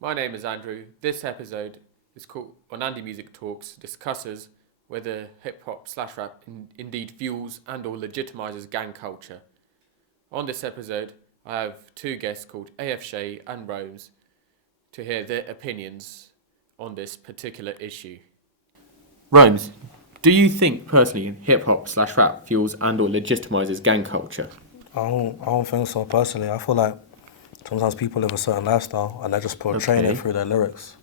My name is Andrew. This episode is called On Andy Music Talks discusses whether hip hop slash rap indeed fuels and or legitimizes gang culture. On this episode, I have two guests called AF Shey and Rome's to hear their opinions on this particular issue. Rome's, do you think personally hip hop slash rap fuels and or legitimizes gang culture? I don't think so personally. I feel like sometimes people live a certain lifestyle and they're just portraying it through their lyrics.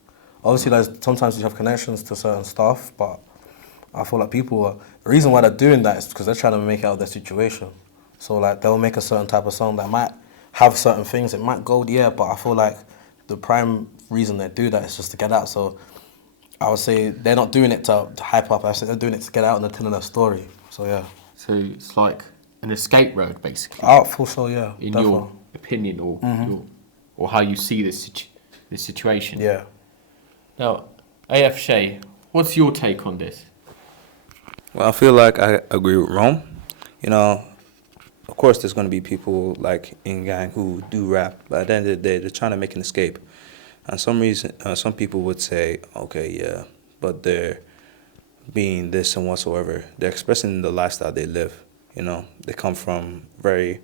Obviously, sometimes you have connections to certain stuff, but I feel like the reason why they're doing that is because they're trying to make it out of their situation. So like they'll make a certain type of song that might have certain things, it might go, yeah, but I feel like the prime reason they do that is just to get out. So I would say they're not doing it to hype up, I say they're doing it to get out and they're telling their story. So yeah. So it's like an escape road, basically. For sure, yeah. In definitely. your opinion, or how you see this situation. Yeah. Now, AF Shey, what's your take on this? Well, I feel like I agree with Rome. You know, of course, there's going to be people like in gang who do rap, but at the end of the day, they're trying to make an escape. And some people would say, okay, yeah, but they're being this and whatsoever. They're expressing the lifestyle they live. You know, they come from very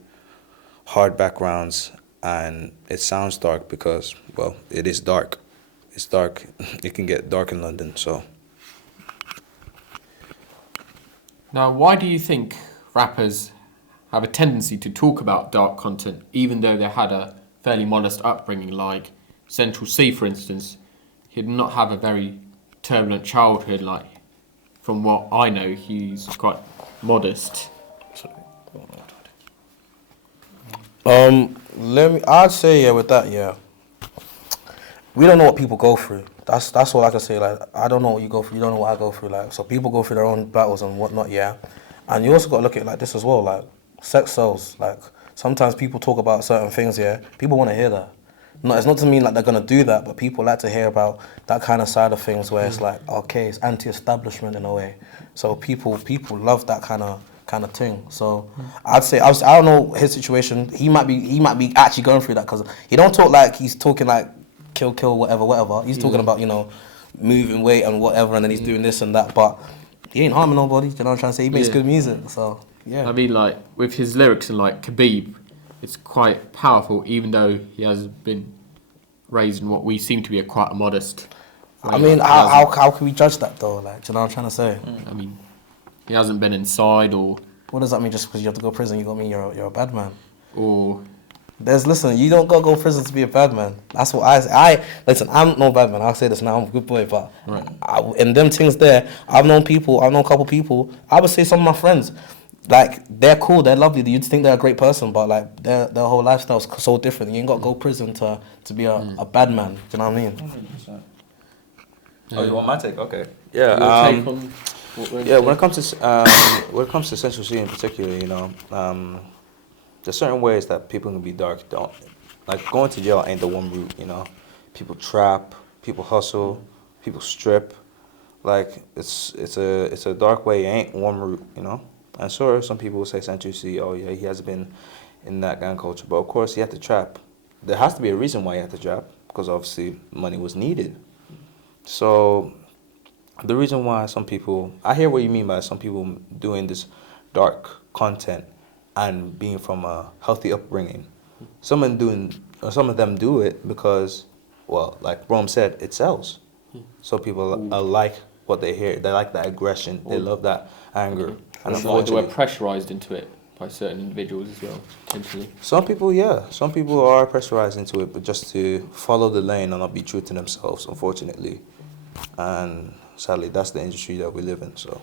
hard backgrounds, and it sounds dark because, well, it is dark. It's dark. It can get dark in London, so. Now, why do you think rappers have a tendency to talk about dark content, even though they had a fairly modest upbringing? Like Central C, for instance, he did not have a very turbulent childhood. Like, from what I know, he's quite modest. I'd say with that, yeah. We don't know what people go through. That's all I can say. Like, I don't know what you go through. You don't know what I go through. Like, so people go through their own battles and whatnot, yeah. And you also got to look at it like this as well. Like, sex sells. Like, sometimes people talk about certain things, yeah. People want to hear that. No, it's not to mean like they're gonna do that, but people like to hear about that kind of side of things where it's like, okay, it's anti-establishment in a way. So people love that kind of thing. So I'd say I don't know his situation. He might be actually going through that because he don't talk like he's talking like kill whatever. He's talking about moving weight and whatever, and then he's doing this and that. But he ain't harming nobody. You know what I'm trying to say? He makes good music. So yeah. I mean, like with his lyrics and like Khabib, it's quite powerful, even though he has been raised in what we seem to be quite a modest way. I mean, how can we judge that though? Like, do you know what I'm trying to say? I mean, he hasn't been inside or... What does that mean? Just because you have to go to prison, you got me? You're a bad man? Or... Listen, you don't go to prison to be a bad man. That's what I say. Listen, I'm no bad man. I'll say this now. I'm a good boy, but in them things there, I've known a couple people. I would say some of my friends, like they're cool, they're lovely. You'd think they're a great person, but like their whole lifestyle's so different. You ain't got to go to prison to be a bad man. Do you know what I mean? 100%. Oh, you want my take? Okay. Yeah. When it comes to Central C in particular, there's certain ways that people can be dark. Don't like going to jail ain't the one route. People trap, people hustle, people strip. Like it's a dark way. It ain't one route. And sure, some people will say Central C. Oh yeah, he has been in that gang culture, but of course he had to trap. There has to be a reason why he had to trap because obviously money was needed. So the reason why I hear what you mean by some people doing this dark content and being from a healthy upbringing. Some of them do it because, well, like Rome said, it sells. So people like what they hear. They like that aggression. They love that anger. And they were pressurized into it by certain individuals as well, potentially. Some people, yeah. Some people are pressurized into it, but just to follow the lane and not be true to themselves, unfortunately. And sadly, that's the industry that we live in, so...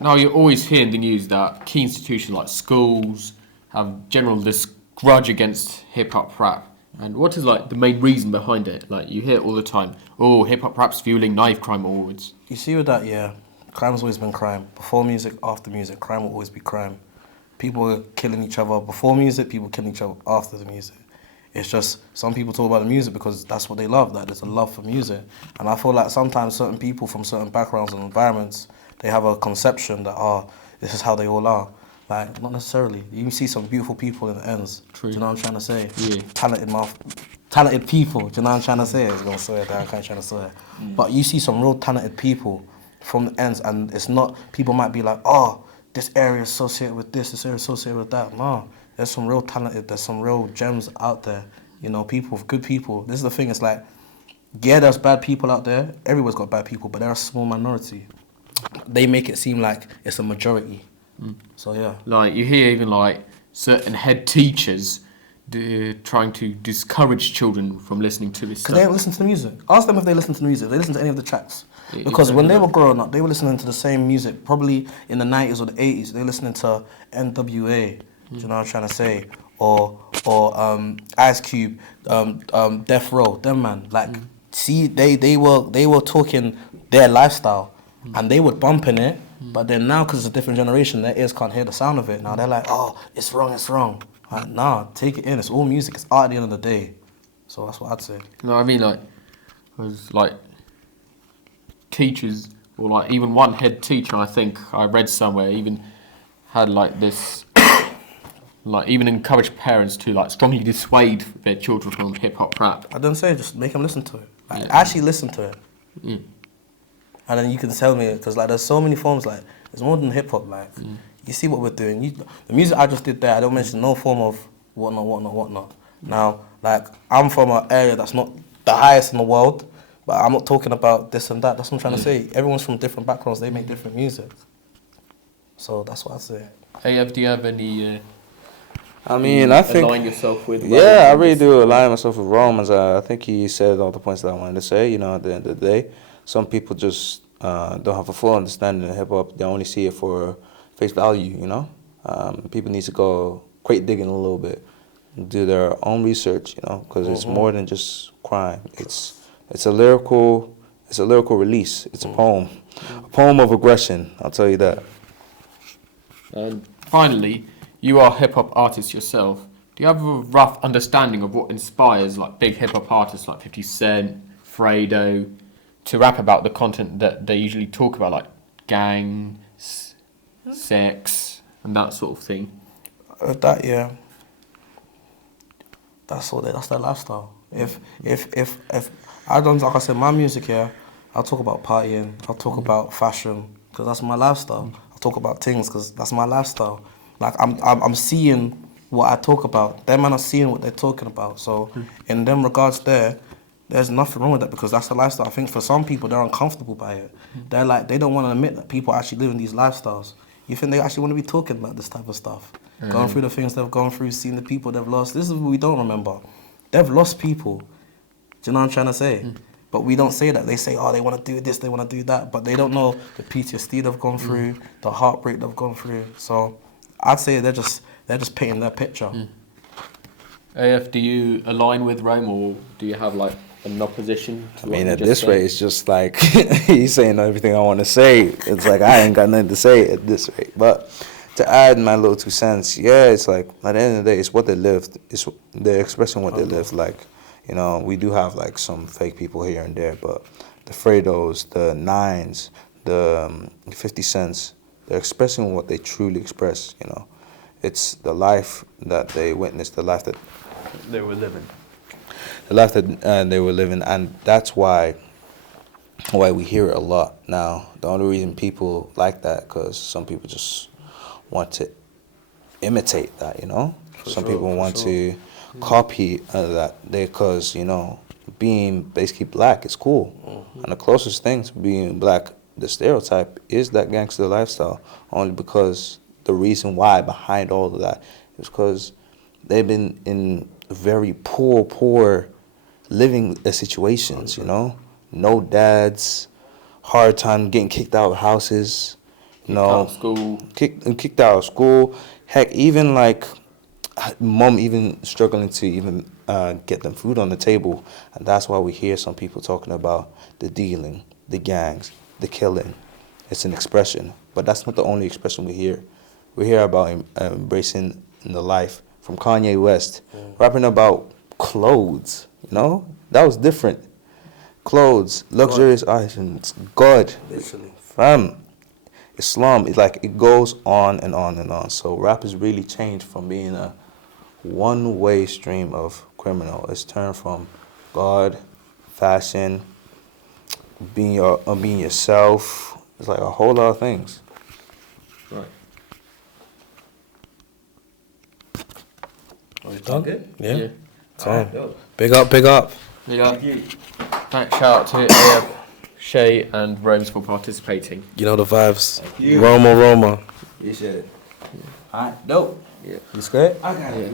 Now, you always hear in the news that key institutions like schools have general this grudge against hip-hop rap. And what is, like, the main reason behind it? Like, you hear it all the time, oh, hip-hop rap's fueling knife crime onwards. You see with that, yeah, crime's always been crime. Before music, after music, crime will always be crime. People are killing each other before music, people killing each other after the music. It's just, some people talk about the music because that's what they love, that there's a love for music. And I feel like sometimes certain people from certain backgrounds and environments, they have a conception that, this is how they all are. Like, not necessarily. You see some beautiful people in the ends. True. Do you know what I'm trying to say? Yeah. Talented talented people. Do you know what I'm trying to say? It's gonna swear that I can't trying to swear. But you see some real talented people from the ends, and it's not. People might be like, oh, this area is associated with this area is associated with that. No, there's some real talented. There's some real gems out there. You know, people, good people. This is the thing. It's like, yeah, there's bad people out there. Everyone's got bad people, but they're a small minority. They make it seem like it's a majority. So yeah. Like you hear even like certain head teachers trying to discourage children from listening to this Because stuff. they don't listen to the music. Ask them if they listen to the music. They listen to any of the tracks. Because when they were growing up, they were listening to the same music. Probably in the 90s or the 80s, they were listening to NWA. Do you know what I'm trying to say? Or Ice Cube, Death Row. Them man, like, see, they were talking their lifestyle, and they would bump in it. But then now, because it's a different generation, their ears can't hear the sound of it. Now they're like, oh, it's wrong, it's wrong. Like, nah, take it in. It's all music. It's art at the end of the day. So that's what I'd say. No, I mean like teachers, or like even one head teacher, I think I read somewhere, even had like this, like even encourage parents to like strongly dissuade their children from hip hop rap. I don't say just make them listen to it. Like, actually listen to it. And then you can tell me, because like there's so many forms, like there's more than hip hop. Like you see what we're doing. The music I just did there, I don't mention no form of whatnot. Now, like I'm from an area that's not the highest in the world, but I'm not talking about this and that. That's what I'm trying to say. Everyone's from different backgrounds. They make different music. So that's what I say. Hey, Ev, do you have any? I mean, I think. Align yourself with. Yeah, I really do align myself with Rome. As I think he said all the points that I wanted to say. You know, at the end of the day, some people just don't have a full understanding of hip hop. They only see it for face value. You know, people need to go crate digging a little bit, do their own research. You know, because it's more than just crime. It's a lyrical release. It's a poem of aggression. I'll tell you that. And finally, you are a hip hop artist yourself. Do you have a rough understanding of what inspires like big hip hop artists like 50 Cent, Fredo, to rap about the content that they usually talk about, like gangs, sex, and that sort of thing? That, yeah. That's their lifestyle. If I don't, like I said, my music here, I'll talk about partying, I'll talk about fashion, because that's my lifestyle. I'll talk about things, because that's my lifestyle. Like, I'm seeing what I talk about. Them man are seeing what they're talking about. So, in them regards there's nothing wrong with that, because that's the lifestyle. I think for some people, they're uncomfortable by it. They're like, they don't want to admit that people actually live in these lifestyles. You think they actually want to be talking about this type of stuff? Going through the things they've gone through, seeing the people they've lost. This is what we don't remember. They've lost people. Do you know what I'm trying to say? But we don't say that. They say, oh, they want to do this, they want to do that. But they don't know the PTSD they've gone through, the heartbreak they've gone through. So I'd say they're just painting their picture. AF, do you align with Rome, or do you have like an opposition? I mean, at this rate, it's just like he's saying everything I want to say. It's like I ain't got nothing to say at this rate. But to add my little 2 cents, yeah, it's like at the end of the day, it's what they lived. They're expressing what they lived. Like, you know, we do have like some fake people here and there, but the Fredos, the Nines, the 50 Cents, they're expressing what they truly express. You know, it's the life that they witnessed, the life that they were living. The life that they were living, and that's why we hear it a lot now. The only reason people like that, because some people just want to imitate that, you know. Some people want to copy that, because, you know, being basically black is cool. And the closest thing to being black, the stereotype, is that gangster lifestyle, only because the reason why behind all of that is because they've been in very poor living situations, you know. No dads, hard time getting kicked out of houses, Kicked out of school. Kicked out of school. Heck, even like mom even struggling to even get them food on the table. And that's why we hear some people talking about the dealing, the gangs, the killing. It's an expression, but that's not the only expression we hear. We hear about embracing the life from Kanye West, rapping about clothes, you know? That was different. Clothes, luxurious items, God, Literally. fam. Islam, it's like it goes on and on and on. So rap has really changed from being a one-way stream of criminal. It's turned from God, fashion, being yourself. It's like a whole lot of things. Right. Done? Good? Yeah. Alright, dope. Big up, big up. Yeah. Thank you. Thanks, shout out to Shey and Rome for participating. You know the vibes. Thank you. Roma. You should. Alright, dope. Yeah. You scared? I got it.